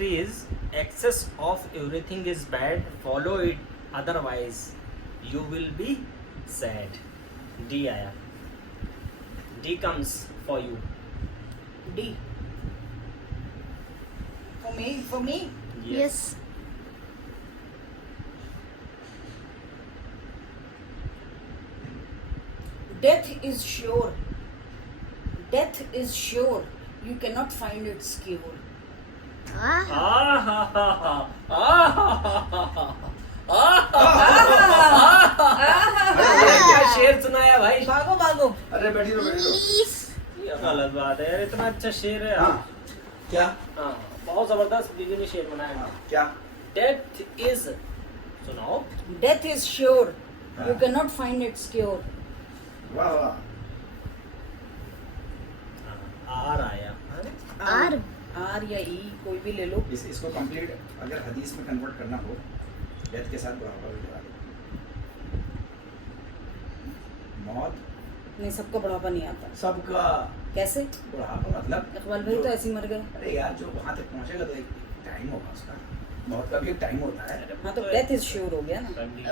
poetry is excess of everything is bad. Follow it, otherwise you will be sad. D आया. D comes for you. D. For me. Yes. Death is sure. Death is sure. You cannot find its cure. Ah. क्या शेर सुनाया भाई. भागो भागो. अरे बैठी रहो बैठी रहो। English. ये गलत बात है यार, इतना अच्छा शेर है. हाँ क्या हाँ, बहुत जबरदस्त दीदी ने शेर बनाया. हाँ, क्या Death is, सुनाओ. Death is sure. हाँ। You cannot find its cure. वाह वाह आर आया. R. R या E कोई भी ले लो. इसको कंप्लीट अगर हदीस में कन्वर्ट करना हो डेथ के साथ बुढ़ापा भी लगा दो मौत नहीं, सबका बढ़ापा नहीं आता. सबका कैसे? बुढ़ापा मतलब इकबाल भाई तो ऐसे ही मर गए. अरे यार जो वहाँ तक पहुँचेगा तो एक टाइम होगा उसका मौत का भी एक टाइम होता है हाँ तो डेथ इज श्योर हो गया ना.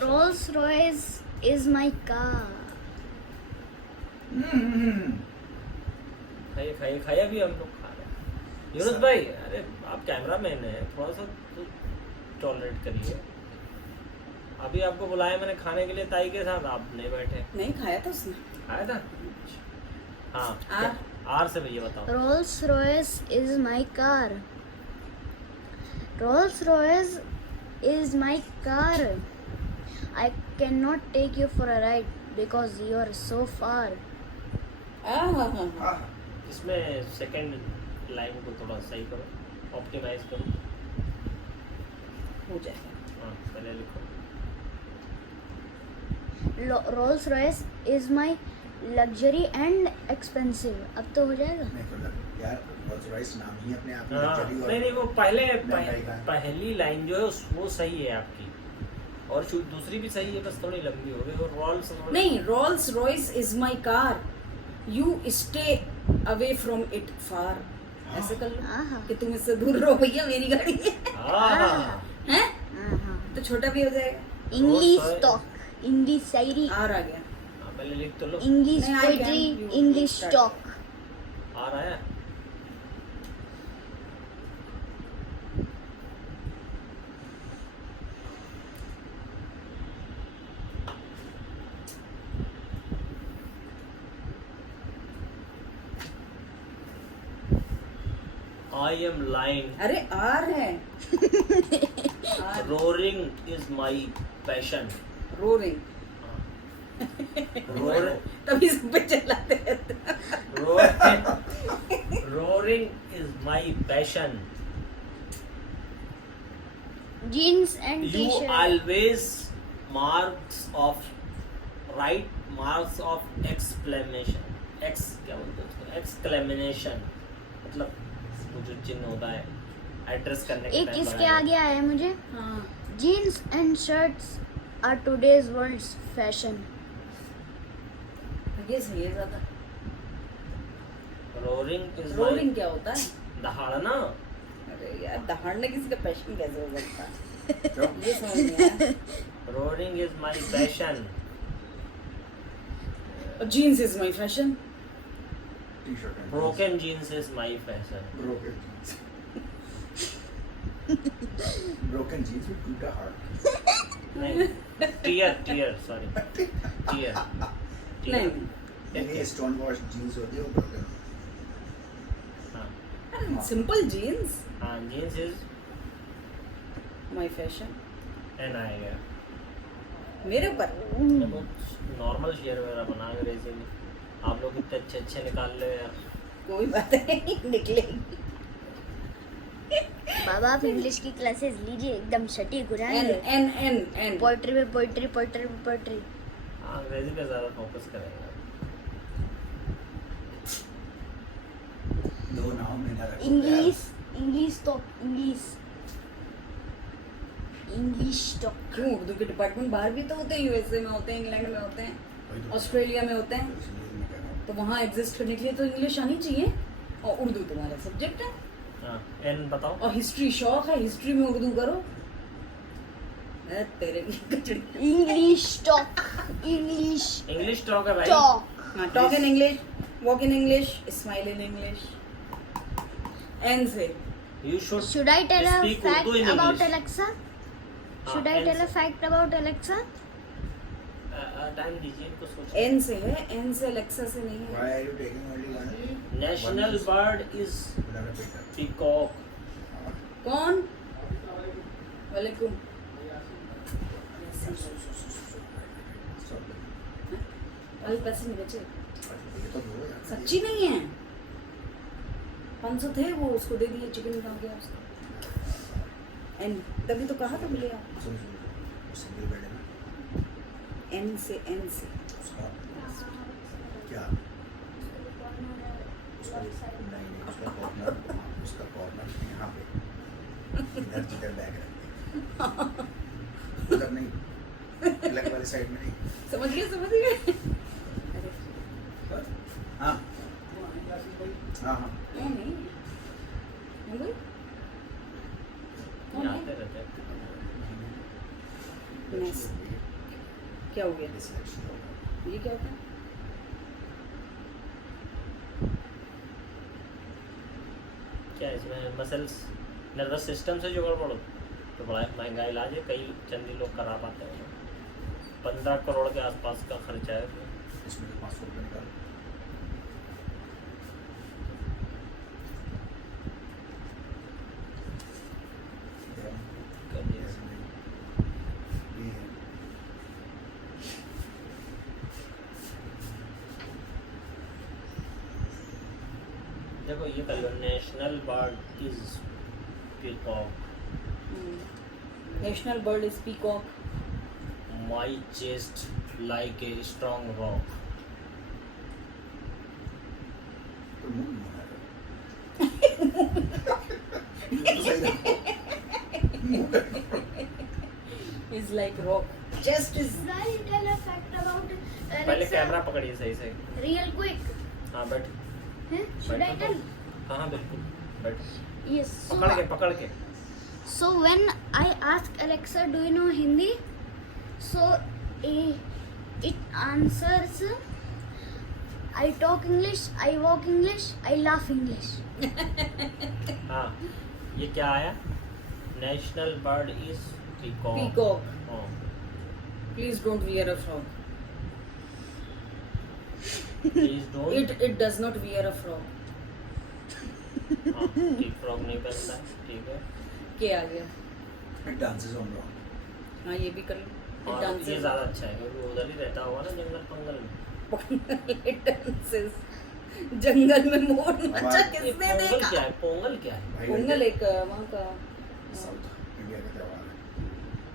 Rolls Royce is my car. खाइए खाइए खाइए, अभी हम लोग खा रहे हैं. यूनुस भाई, अरे आप कैमरा मैन है, थोड़ा सा टॉलरेट करिए. अभी आपको बुलाया मैंने खाने के लिए ताई के साथ, आप नहीं बैठे. नहीं खाया था उसने. आया था. हाँ. आर. आर से भैया बताओ. Rolls Royce is my car. Rolls Royce is my car. I cannot take you for a ride because you are so far. हाँ. इसमें सेकंड लाइन को थोड़ा सही करो, ऑप्टिमाइज करो. हो जाएगा. हाँ, पहले लिखो. Rolls Royce is my luxury and expensive. अब तो हो जाएगा. नहीं तो यार रोल्स रॉयस नाम ही अपने आप में हाँ, luxury और नहीं नहीं, वो पहले महंगाई का है। पहली लाइन जो है वो सही है आपकी, और दूसरी भी सही है, बस थोड़ी लंबी हो गई. और रॉल्स नहीं, Rolls Royce is my car. You stay away from it far. ऐसे कर लो आहा. कि तुम इससे दूर रहो भैया, मेरी गाड़ी है. हाँ. हैं? हाँ. तो छोटा भी हो जाएगा. English Royce. talk. English शायरी. आर आ गया. हाँ, पहले लिख तो लो. English नहीं, I can. poetry. You English start. talk. आ रहा है. I am lying. अरे आर है. R. Roaring is my passion. Roaring. Roar- तभी सब पे चलाते रहते हैं. Roaring is my passion. Jeans and You t-shirt. always marks of exclamation. क्या बोलते हैं उसको? Exclamation. मतलब वो जो चिन्ह होता है एड्रेस करने के एक टाइम इसके बनाया आगे आया मुझे. हाँ. Jeans and shirts are today's world's fashion. ये सही है ज्यादा. जाता है. Roaring is रोरिंग my क्या होता है? दहाड़ना. अरे यार, दहाड़ना किसी का पैशन कैसे हो सकता है? क्यों ये समझ नहीं आया. Roaring is my passion. Jeans is my fashion. T-shirt Broken jeans is my fashion. Broken jeans with टूटा हार्ट नहीं, tear sorry. Tear. नहीं. ये स्टोन वॉश जीन्स होती है वो ब्रोकन हाँ. Simple jeans. हाँ, jeans is my fashion. N आएगा. मेरे ऊपर. देखो नॉर्मल शेयर वगैरह बना अंग्रेजी में. आप लोग इतने अच्छे अच्छे निकाल ले यार. कोई बात नहीं, निकलेगी. बाबा आप इंग्लिश की क्लासेस लीजिए, एकदम सटीक हो एन जाएंगे. N N N. पोएट्री में पोएट्री, पोएट्री में पोएट्री. हाँ, अंग्रेजी पे ज़्यादा फोकस करेंगे. दो नाव में ना रखो English. English talk. English talk. क्यों? उर्दू के डिपार्टमेंट बाहर भी तो होते हैं. यूएसए में होते हैं, इंग्लैंड में होते हैं, ऑस्ट्रेलिया में होते हैं. तो वहाँ एग्जिस्ट करने के लिए तो इंग्लिश आनी चाहिए. और उर्दू तुम्हारा सब्जेक्ट है. हाँ एन बताओ। और हिस्ट्री शौक है, हिस्ट्री में उर्दू करो। तेरे की कचड़ी। English talk. English English talk है भाई। talk. हाँ, talk in English, walk in English, smile in English. एन से you should Should I tell a speak fact Urdu in about English. Alexa? हाँ, Should I N tell a से। fact about Alexa? Time दीजिए इनको सोचने। N से है, N से अलेक्सा से नहीं है। Why are you taking only one? National bird is Whatever Peter. Peacock. कौन? वालेकुम। Stop. अभी पैसे नहीं बचे। ये तो दो यार। सच्ची नहीं है। 500 थे, वो उसको दे दिए, चिकन खा गया उसका। एन तभी तो कहा था बोले आप। सुन सिंगल बेड है ना एन से, एन से। उसका क्या उसका कॉर्नर यहाँ पे इधर जिधर बैग रखते उधर नहीं, लग वाली साइड में नहीं। समझ गए। हाँ हाँ हाँ नहीं हो गई? आते रहते हैं। Next. क्या हो गया? Dyslexia होगा। ये क्या होता है? क्या इसमें मसल्स नर्वस सिस्टम से जो गड़बड़ हो तो बड़ा महंगा इलाज है, कई चंदी लोग करा पाते हैं। 15 करोड़ के आसपास का खर्चा है। इसमें 500 रुपये निकाल। देखो ये कर लो, national bird is peacock, national bird is peacock. My chest like a strong rock. तो मुंह नहीं बना रहा। तो सही रहा। Is like rock, chest is. Should I tell a fact about पहले Alexa? कैमरा पकड़िए सही से। Real quick. हाँ बैठ। Huh? Should I बैठो tell? तो। हाँ हाँ बिल्कुल बैठ। Yes. पकड़ के। So when I ask Alexa, do you know Hindi? So it answers, I talk English, I walk English, I laugh English. हाँ ये क्या आया? National bird is peacock. Peacock. हाँ please don't wear a frock. Please don't. It does not wear a frock. ठीक frock नहीं पहनता है, ठीक है। के आ गया? It dances on rock. हाँ ये भी कर लो। हाँ, It ये ज्यादा अच्छा है क्योंकि उधर ही रहता होगा ना जंगल पंगल में। It dances. जंगल में मोर नाचा ये किसने पोंगल क्या देखा? है? पोंगल क्या है? भाई पोंगल एक वहाँ का साउथ इंडिया का त्योहार है।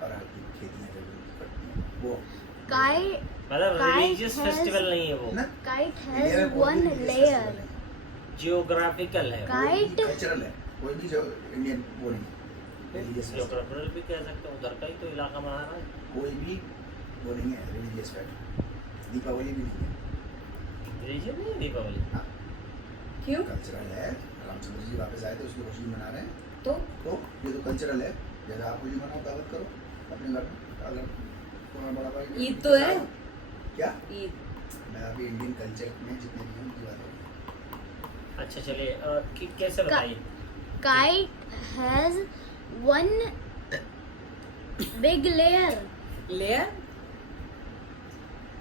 अरहर की खेतियाँ जब कटती हैं, वो Kite, मतलब Kite रिलीजियस has- फेस्टिवल नहीं है वो, ना kite इंडिया has में बहुत one ही religious layer. festival है। जियोग्राफिकल है। Kite- कल्चरल है, कोई भी जो इंडियन वो नहीं रिलीजियस जियोग्राफिकल भी कह सकते हो, उधर का ही तो इलाका बना रहा है। कोई भी वो नहीं है रिलीजियस फेस्ट। दीपावली भी नहीं है। रिलीजन नहीं है दीपावली। हाँ, क्यों? कल्चरल है। रामचंद्र जी वापस आए थे, उसकी खुशी मना रहे हैं। तो तो ये तो कल्चरल है। जैसे आप खुशी मनाओ, दावत करो अपने घर में। अगर तुम्हारा बड़ा भाई ईद तो है। क्या? ईद। मैं अभी इंडियन कल्चर में जितने भी हैं उनकी बात करूँ। अच्छा चलिए कैसे बताइए? Kite has one big layer. Layer?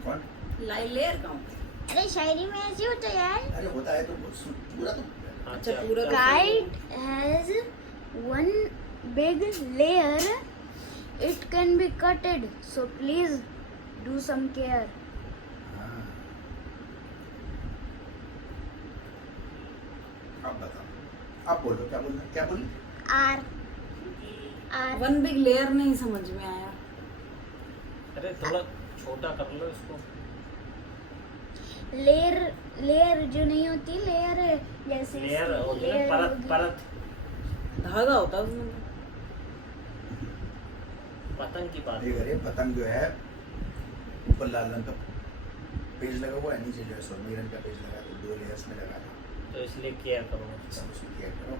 कौन? लेयर कहाँ होता है? अरे शायरी में ऐसे होता है यार. अरे होता है तो पूरा तो अच्छा, पूरा तो- Kite has one big layer. It can be cutted. So please do some care. हाँ। अब बताओ, आप बोलो क्या बोल रहे हैं? क्या बोल R. R. One big layer नहीं समझ में आया। अरे थोड़ा छोटा कर लो इसको। लेयर जो नहीं होती, लेयर जैसे लेयर होती है ना, परत परत। धागा होता है उसमें। पतंग की बात ये करिए, पतंग जो है ऊपर लाल रंग का पेज लगा हुआ है, नीचे जो है सुरमई रंग का पेज लगा है, तो 2 लेयर्स में लगा है। तो इसलिए केयर करो उसका। सब उसमें केयर करो।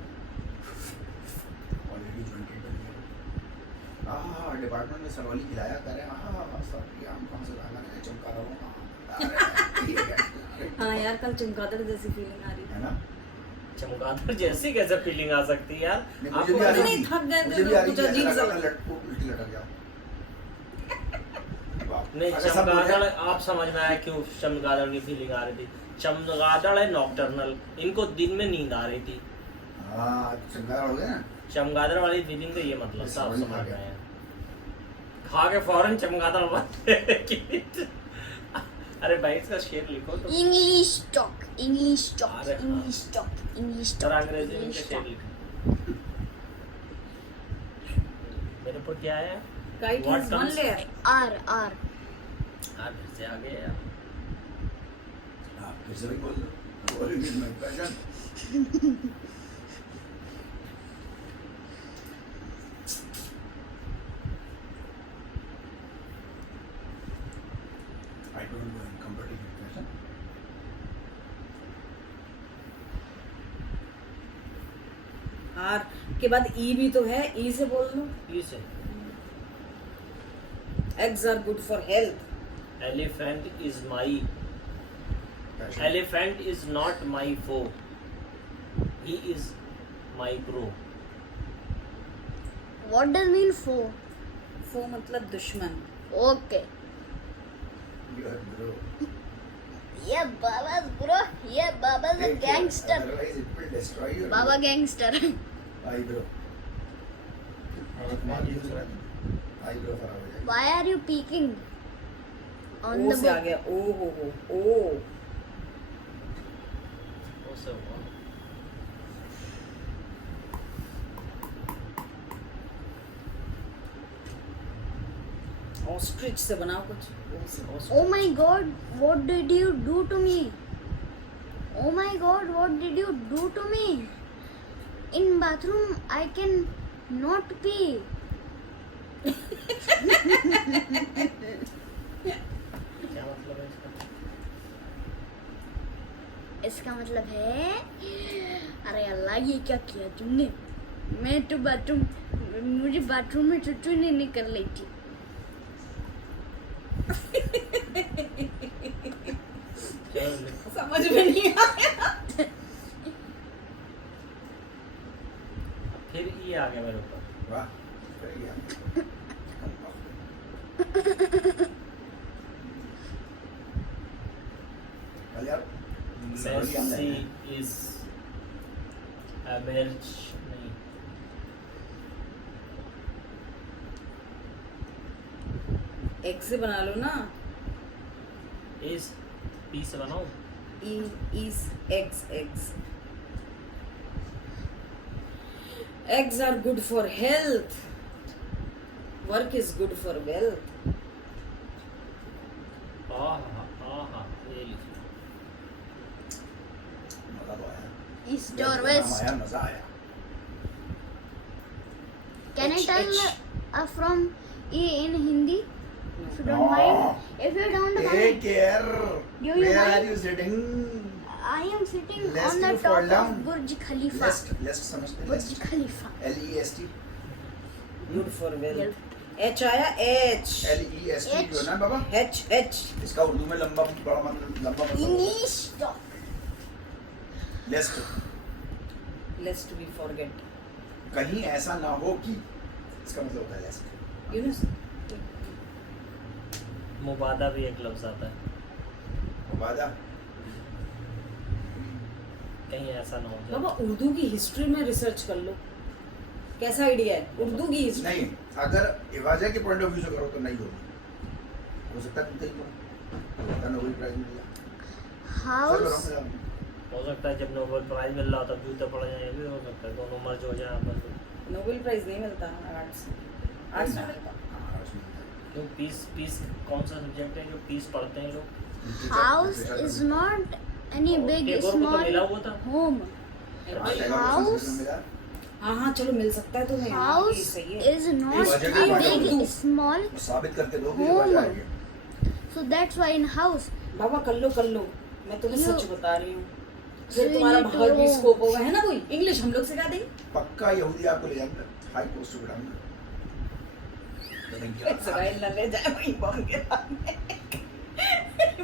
ऑलरेडी ज्वाइंटेड बन गया। डिपार्टमेंट में सनोली खिलाया कर रहे हैं। सर ये आम कहाँ से लाना है, चमका रहा हूँ। हाँ यार, कल चमगादड़ जैसी फीलिंग आ रही है ना? चमगादड़ जैसी कैसे फीलिंग आ सकती है यार? नहीं, आपको मुझे भी आ रही नहीं, थी। थक गए थे मुझे भी तो आ रही कुछ थी, अजीब ऐसा सा लगा लटको उल्टी लटक जाओ। नहीं, अगर सब बोल चमगादड़ रहे- आप समझ में आया क्यों चमगादड़ की फीलिंग आ रही थी? चमगादड़ है नॉकटर्नल, इनको दिन में नींद आ रही थी। हाँ, चमगादड़ हो गया ना। चमगादड़ वाली फीलिंग का ये मतलब था, आप समझ समझ आ गया। रहे हैं। खा के फौरन चमगादड़ बन अरे भाई इसका शेर लिखो तो। English talk, English talk, अरे हाँ। English talk, English जरा talk, अंग्रेजी में English क्या शेर talk. लिखो। मेरे पर क्या है? Kite What has one comes- layer. R. हाँ, फिर से आ गए यार। आप फिर से भी बोल दो। What is my passion? I don't go in competitive fashion. R के बाद ई भी तो है, ई से बोल लो। ये से eggs are good for health. elephant is my Passion. elephant is not my foe, he is my bro. What does mean foe? फो मतलब दुश्मन। Okay. You are bro. Yeah, Baba's bro. Yeah, Baba's a Take care, gangster. otherwise it will destroy you. Baba gangster. Hi bro. Hi bro खराब हो जाएगा। Why are you peeking on O the से आ book? गया, ओ हो ओ। वो सब हुआ। Ostrich से बनाओ कुछ। ओ से Oh my God! What did you do to me? Oh my God! What did you do to me? In bathroom, I can not pee. क्या मतलब है इसका? इसका मतलब है, अरे अल्लाह ये क्या किया तुमने? मैं तो मुझे बाथरूम में चुच्चू नहीं निकल रही थी। चलो लिखो। समझ में नहीं आया। फिर ये आ गया मेरे ऊपर। वाह, सही है। कल यार सनोली आम Messi लाए हैं। is emerge नहीं। एग से बना लो ना। is पी से बनाओ। E is eggs eggs. Eggs are good for health. Work is good for wealth. हाँ, ये लिखो। मजा तो आया। East or नाम west? आया, मजा आया। Can I H, tell H. from E in Hindi? If you don't No. mind. If you don't Take mind. care. Do you Where are mind? you sitting? I am sitting Lest on the you top fall of down. Burj Khalifa. Lest समझते Burj lest. Khalifa. L-E-S-T. Good for wealth. Health. H आया, H L-E-S-T H. जो है ना बाबा, H H. इसका उर्दू में लंबा बड़ा मतलब लंबा मतलब English talk. Lest. Lest we forget. कहीं ऐसा ना हो कि इसका मतलब होता है लेस्ट। यूनुस मुबादा भी एक लफ्ज आता है। वादा। कहीं ऐसा ना हो बाबा जाए। उर्दू की हिस्ट्री में रिसर्च कर लो। कैसा आइडिया है उर्दू की हिस्ट्री? नहीं, अगर इवाजा के पॉइंट ऑफ व्यू से करो तो नहीं होगी। हो सकता है तुम तरीके हो नोबेल प्राइज मिल जाए। Sir House. बताओ मुझे। हो सकता है जब नोबेल प्राइज मिल रहा तब जूते पड़ जाए, ये भी हो सकता है। दोनों मर्ज हो जाए आपस में। नोबेल प्राइज नहीं मिलता आर्ट्स आर्ट्स में मिलता। क्यों पीस कौन सा सब्जेक्ट है जो पीस पढ़ते हैं लोग? House is not any big, Tagore को तो small मिला हुआ था। home. House. हाँ हाँ चलो मिल सकता है तुम्हें। हाँ, ये House सही है। is not budget a is big, budget. small. साबित करके दो कि Home. इवाजा है। So that's why in house. बाबा कर लो मैं तुम्हें You- सच बता रही हूँ। फिर तुम्हारा Really बहुत भी true. स्कोप होगा, है ना? कोई इंग्लिश हम लोग सिखा देंगे। पक्का यहूदी आपको ले जाएंगे हाई पोस्ट पे बिठाऊंगा। इसराइल न ले जाए, वहीं बम गिरा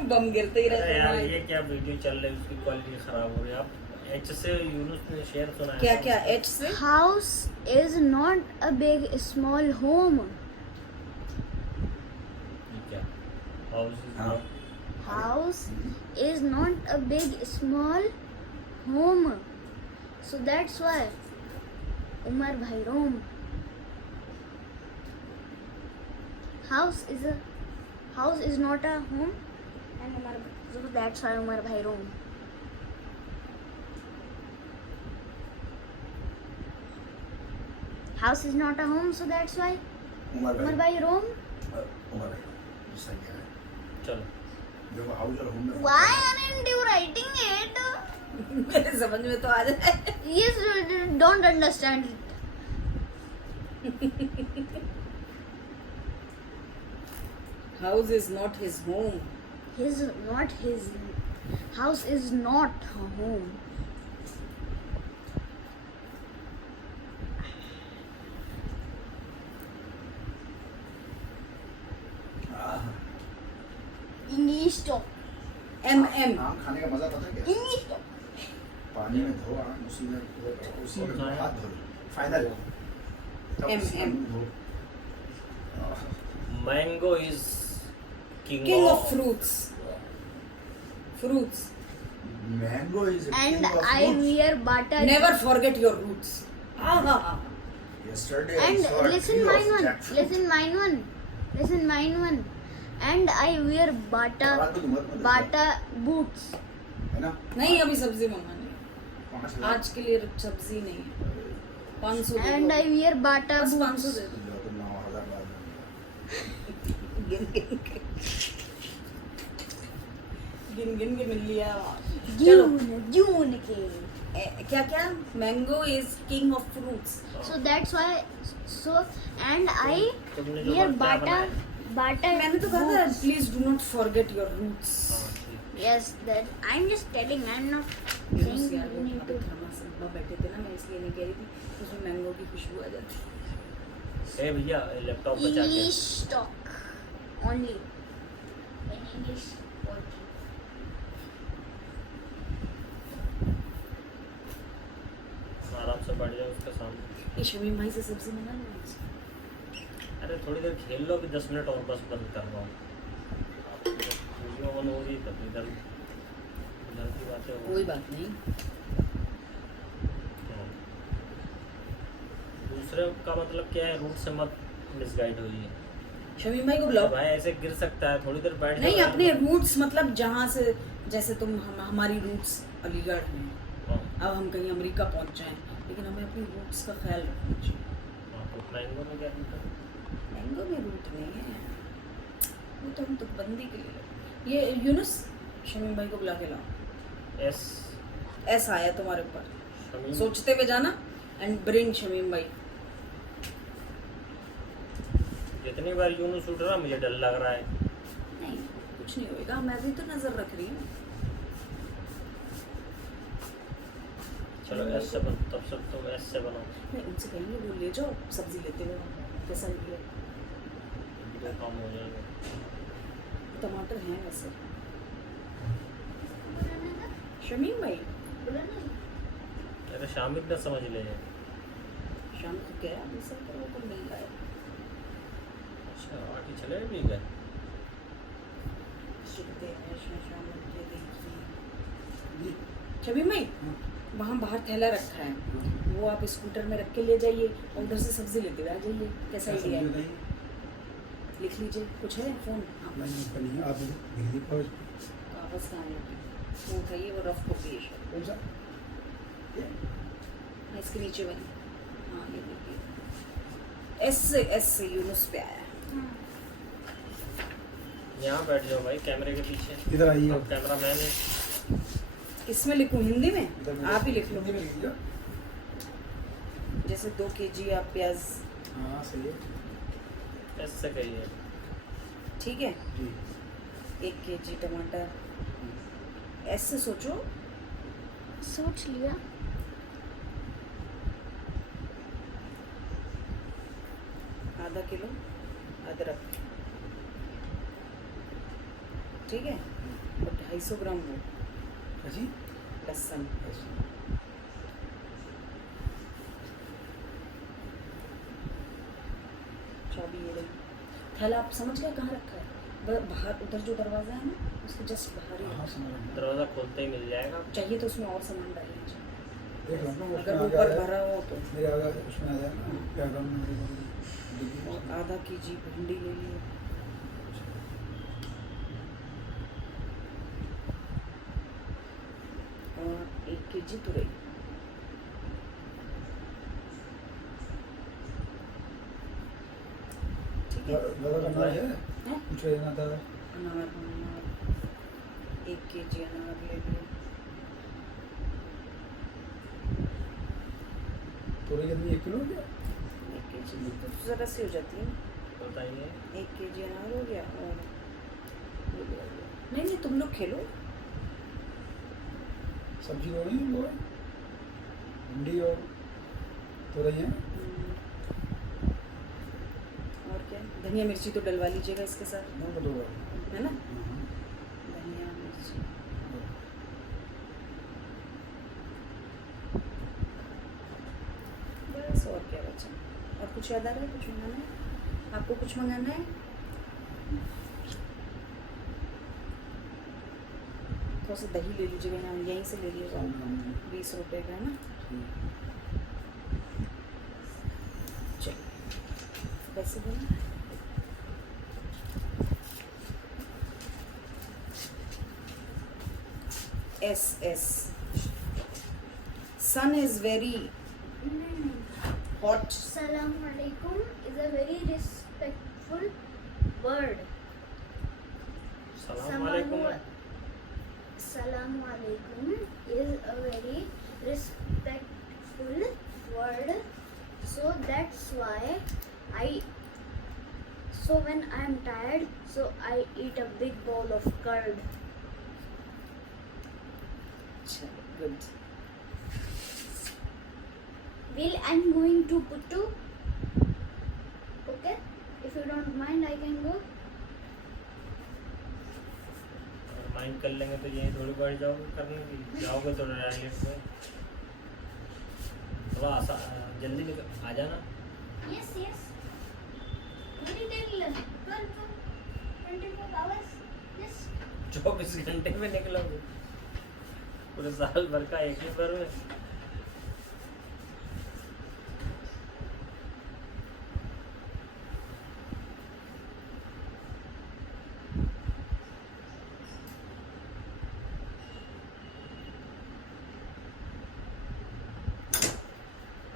बम गिरते ही अरे रहते यार हैं। ये क्या वीडियो चल रही है, उसकी क्वालिटी खराब हो रही है। आप एच से यूनुस ने शेयर सुना है क्या क्या एच से? House is not a big small home. ये क्या हाउस हाँ। House is not a big small home. So that's why Umar Bhai Rom. House is not a home, and so that's why Umar Bhai Rom. House is not a home, so that's why Umar Umar भाई Bhai Rom. Umar भाई सही कह रहे हैं। चलो देखो house और home में Why aren't you writing it? मेरे समझ में तो आ जाए। Yes, don't understand it. House is not his home. His house is not a home. English talk. M आम खाने का मजा पता है क्या? English talk. पानी में धो आम, उसी में खाएं। हाथ धो final M. Mango is king of fruits. Fruits. Mango is And I wear Bata. Never forget your roots. Yesterday I And saw a listen tree mine of one. jackfruit. Listen mine one. And I wear Bata आवाज तो मत Bata boots. है ना? नहीं, अभी सब्जी मंगानी है। 5,000 आज के लिए सब्जी नहीं है। 500 दे And दो। I wear Bata बस boots. 500 दे दो। लो तो 9,000 बाद में। गिन गिन के मिल लिया। चलो June के. क्या क्या? Mango is king of fruits. So that's why. So and I तुमने जो wear क्या Bata बनाया? मैंने तो कहा था boots. Please do not forget your roots. हाँ, ठीक। Yes, that I'm just telling. I'm not saying यार you वो need अभी to. थर्मस में बैठे थे ना, मैं इसलिए नहीं कह रही थी, उसमें मैंगो की खुशबू आ जाती। ए भैया लैपटॉप बचा के English talk only. In English only. आराम से बैठ जाओ उसके सामने। ये शमीम भाई से सब्जी मंगा लो। अरे थोड़ी देर खेल लो, अभी 10 मिनट और बस बंद करवाओ। वीडियो ऑन हो गई तब इधर की बातें हो कोई बात नहीं। दूसरे का मतलब क्या है, रूट से मत मिसगाइड होइए। शमीम भाई को बुलाओ। भाई ऐसे गिर सकता है, थोड़ी देर बैठ नहीं, जाओ। अपने रूट्स मतलब जहाँ से, जैसे हमारी रूट्स अलीगढ़ हैं, हाँ, अब हम कहीं अमेरिका पहुँच जाएं, लेकिन हमें अपनी रूट्स का ख्याल रखना चाहिए। हाँ, तो मैंगो में क्या दिक्कत है? मैंगो में रूट नहीं है, वो तो हम तुकबंदी के लिए। ये यूनुस, शमीम भाई को बुला के लाओ। एस ऐसा आया तुम्हारे ऊपर, शमीम सोचते हुए जाना एंड ब्रिंग शमीम भाई। जितनी बार यूनुस उठ रहा मुझे डर लग रहा है। नहीं, कुछ नहीं होएगा, मैं भी तो नजर रख रही हूँ। चलो एस से बन, तब सब तुम एस से बनाओ। नहीं, उनसे कहेंगे वो ले जाओ सब्जी लेते हुए, कैसा लिया। दो काम हो जाएगा। टमाटर हैं वैसे। शमीम भाई अरे शामिद ने समझ ले। शाम को गया अभी से, तो वो तो मिल रहा है। अच्छा आगे चले भी गए। शमीम भाई, वहाँ बाहर थैला रखा है, वो आप स्कूटर में रख के ले जाइए और उधर से सब्जी लेते हुए आ जाइए। कैसा आइडिया है? लिख लीजिए, कुछ है फोन? कागज कहाँ है? वो उठाइए, वो रफ कॉपी है शायद। हाँ, इसके नीचे बनी। हाँ, ये देखिए, एस से यूनुस पे आया। यहाँ बैठ जाओ भाई, कैमरे के पीछे। इधर आइए। आप कैमरा मैन है। इसमें लिखूं हिंदी में? इधर में आप ही लिख लो। हिंदी में लिख लीजिए। जैसे 2 kg आप प्याज, हाँ सही है। एस से कहिए। ठीक है, जी 1 kg टमाटर। ऐसे सोचो, सोच लिया। आधा किलो अदरक, ठीक है, और 250 ग्राम वो कैसी लहसुन। चाबी ये रही। थैला आप समझ गए कहाँ रखा है? बाहर उधर जो दरवाज़ा है ना, उसके जस्ट बाहर ही हाँ है। समझ गया। दरवाज़ा खोलते ही मिल जाएगा। चाहिए तो उसमें और सामान डाल लीजिए, देख लो ना, अगर उसमें ऊपर आ भरा जाए हो तो। मेरे आगे उसमें आ जाए ना, क्या करूँ और आधा केजी भिंडी ले लिए, और 1 केजी तुरई। ठीक है, दादा का नाम है हैं? कुछ लेना दादा अनार, 1 केजी अनार ले लिए। थोड़ी कितनी 1 किलो क्या 1 केजी तो ज़रा सी हो जाती है ना। बताइए। 1 केजी अनार हो गया, और नहीं तुम लोग खेलो। सब्जी तो नहीं वो है भिंडी और तोरई है। और क्या, धनिया मिर्ची तो डलवा लीजिएगा इसके साथ, ना तो दो है ना, धनिया मिर्ची। बस, और क्या बचा? और कुछ याद आ रहा है? कुछ मंगाना है आपको? कुछ मंगाना है? थोड़ा सा दही ले लीजिएगा, यहाँ यहीं से ले लीजिएगा, 20 रुपए का है ना। चलो कैसे देना? SS sun is very hot. Salam alaikum is a very respectful word. सलाम वालेकुम। Salam alaikum is a very respectful word. So that's why when I am tired, so I eat a big bowl of curd. चलो good. Will I'm going to Puttu. Okay, if you don't mind, I can go. और mind कर लेंगे तो यहीं थोड़ी बैठ जाओगे करने की, जाओगे तो डायरेक्ट में थोड़ा जल्दी निकल आ जाना। Yes, yes. Very till 24 hours. Yes. 24 घंटे में निकलोगे, पूरे साल भर का एक ही बार में।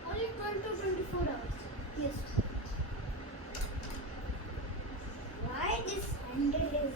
Only 12 to 24 hours. Yes. Why this handle is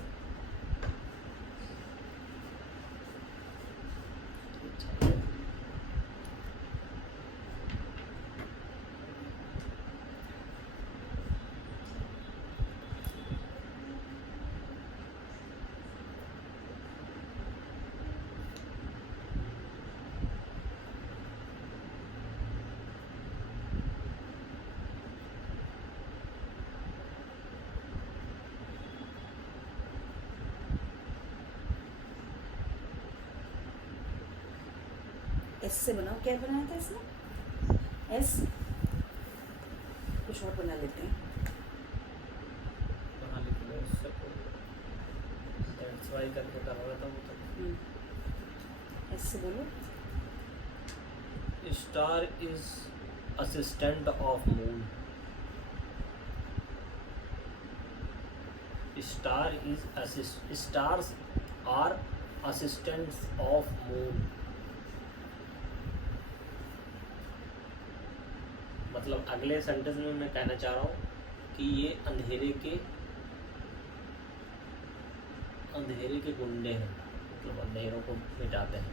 S से बनाओ। क्या बनाया था इसमें? S कुछ और बना लेते हैं। कहाँ लिख लो उससे दैट्स वाई करके कर रहा था वो तो। S से बोलो। Star is assistant of moon. Stars are assistants of moon. मतलब अगले सेंटेंस में मैं कहना चाह रहा हूँ कि ये अंधेरे के गुंडे हैं, मतलब अंधेरों को मिटाते हैं।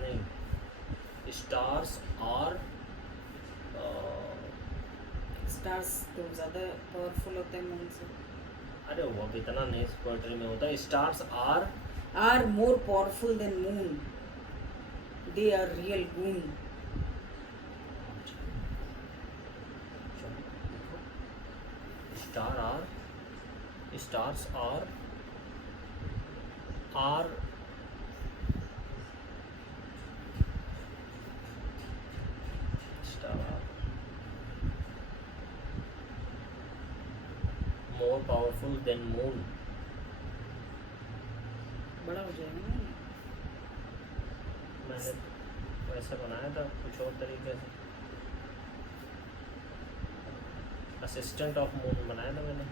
नहीं, स्टार्स आर स्टार्स तो ज़्यादा पावरफुल होते हैं मून से। अरे वो कितना नहीं पोएट्री में होता है। Stars are are more powerful than moon. They are real goon. चलो देखो, stars are more powerful than moon. बड़ा हो जाएगा ना ये। मैंने वैसे बनाया था कुछ और तरीके से, असिस्टेंट ऑफ मून बनाया था मैंने।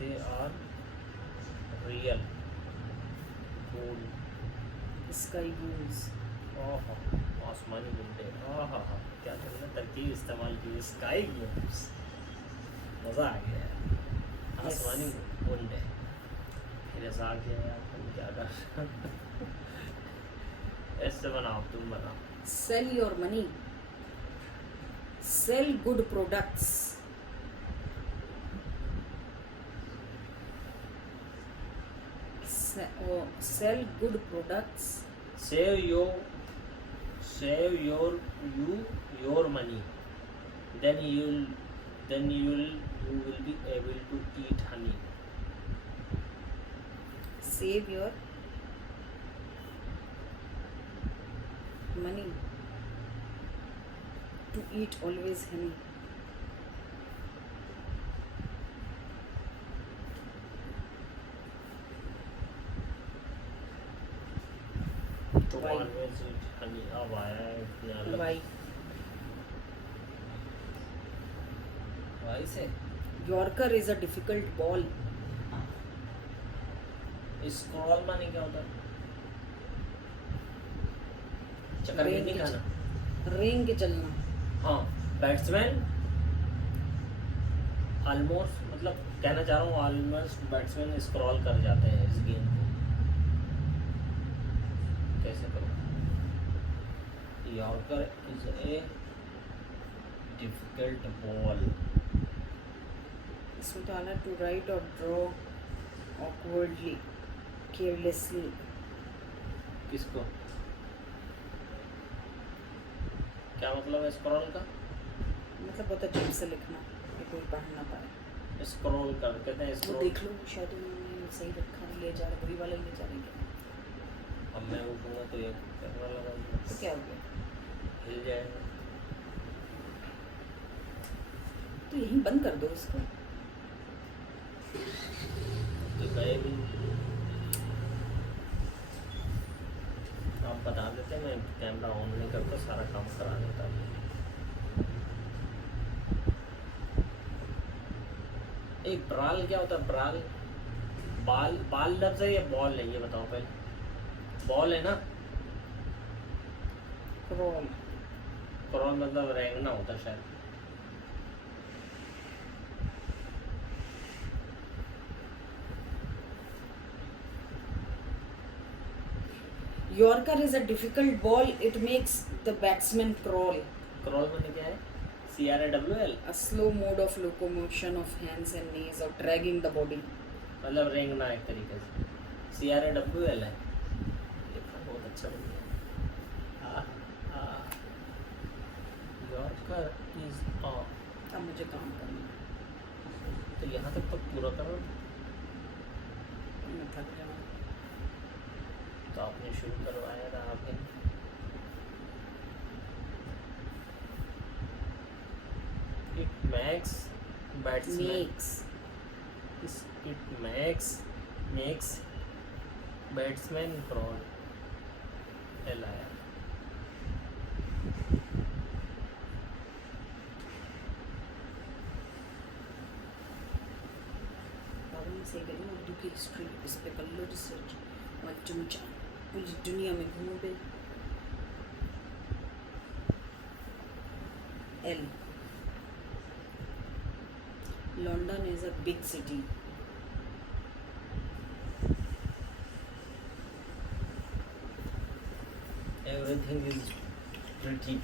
They are real goal. Sky goons. ओह आसमानी गुंडे, आह क्या तुमने तरकीब इस्तेमाल की, स्काई गेम्स, मज़ा आ गया यार। आसमानी गुंडे फिर ऐसा आ गया यार, तुम क्या कर ऐसे बनाओ, तुम बनाओ। Sell your money. Sell good products. Sell good products. Save your money, then you will be able to eat honey. Save your money to eat always honey. तो Why? always eat honey। अब आया है इतने अलग। Why? Why से? Yorker is a difficult ball. Scroll माने क्या होता है? चक्कर में नहीं खाना। रेंग के चलना। हाँ, बैट्समैन ऑलमोस्ट, मतलब कहना चाह रहा हूँ ऑलमोस्ट बैट्समैन स्क्रॉल कर जाते हैं इस गेम को। कैसे करूँ? Yorker is a difficult ball. इसमें तो आना टू राइट और ड्रॉ awkwardly, carelessly. किसको? क्या मतलब है स्क्रॉल का? मतलब बहुत अजीब से लिखना कि कोई पढ़ ना पाए। स्क्रॉल कर कहते हैं वो स्क्रॉल। देख लो शायद उन्होंने सही रखा है, ले जा रहे वही वाले ले जा रहे हैं। अब मैं उठूंगा तो ये कैमरा लगा तो क्या हो गया? हिल जाएगा। तो यहीं बंद कर दो इसको। तो गए भी। आप बता देते, मैं कैमरा ऑन नहीं करता, सारा काम करा देता। एक ब्राल क्या होता है? ब्राल बाल, बाल लफ्ज है या बॉल है, ये बताओ पहले। बॉल है ना? क्रॉल। क्रॉल मतलब रेंगना होता है शायद। Yorker is a difficult ball. It makes the batsman crawl. Crawl मैंने क्या है? CRAWL A slow mode of locomotion of hands and knees or dragging the body. मतलब रेंगना एक तरीके से। CRAWL है। लिखा बहुत अच्छा बन गया। Yorker is a. अब मुझे काम करना है। तो यहाँ तक तो पूरा करो। मैं थक जाऊँ। तो आपने शुरू करवाया था आपने। It makes batsman makes batsman crawl। L आया। बाबा ने सही करी उर्दू की हिस्ट्री इस पे कर लो रिसर्च और चमचा पूरी दुनिया में घूमो बे। L. London is a big city. Everything is pretty.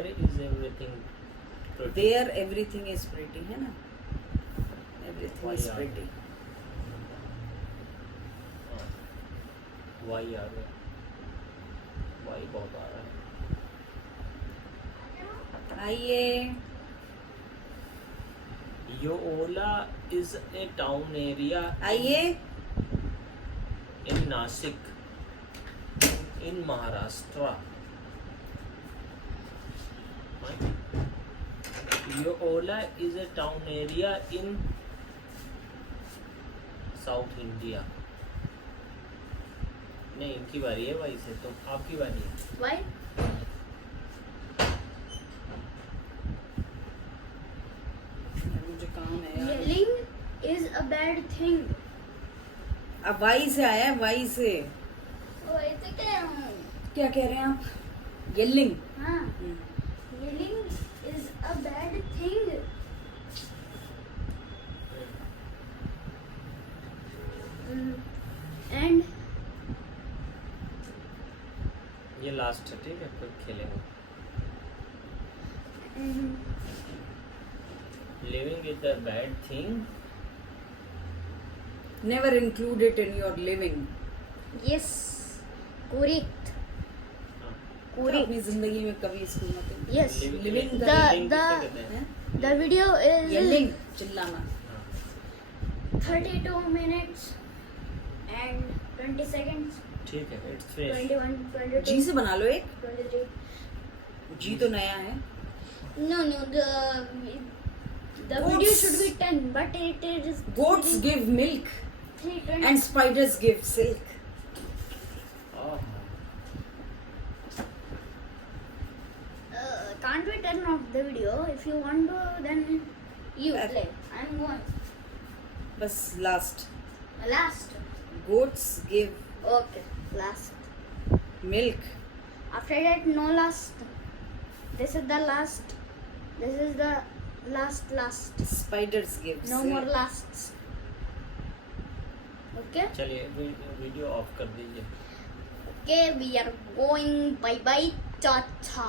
There is everything pretty. There everything is pretty, है ना? Everything Why is are- pretty. हाँ, Why आ गया? Why बहुत आ रहा है। आइए। Yola is a town area आइए। in Nashik, in Maharashtra. Yola is a town area in South India. नहीं, इनकी बारी है भाई से, तो आपकी बारी है। Why? मुझे काम है यार। Yelling is a bad thing. अब वाई से आया है, वाई से। वैसे कह रहा हूँ। क्या कह रहे हैं आप? येलिंग। हाँ, yelling is a bad thing. And ये लास्ट है, ठीक है, फिर खेलेंगे। Living is a bad thing. Never include it in your living. yes, correct. हाँ, Correct. अपनी जिंदगी में कभी इसको मत Yes. Living The- living the- किसे कहते हैं? The video is येलिंग चिल्लाना। हाँ, 32 minutes and 20 seconds. ठीक है, it's fresh. 21, 22, जी से बना लो एक। 23. जी तो नया है। No, the Goats. video should be 10, but it is Goats give milk 320. and spiders give silk. हाँ, Can't we turn off the video? If you want to, then you Yes. play. I'm going. बस last. Last. Goats give Okay, last. milk. After that, no last. This is the last. This is the last. Spiders give No silk. more lasts. Okay? चलिए video of कर दीजिए। Okay, we are going. Bye bye. Cha cha.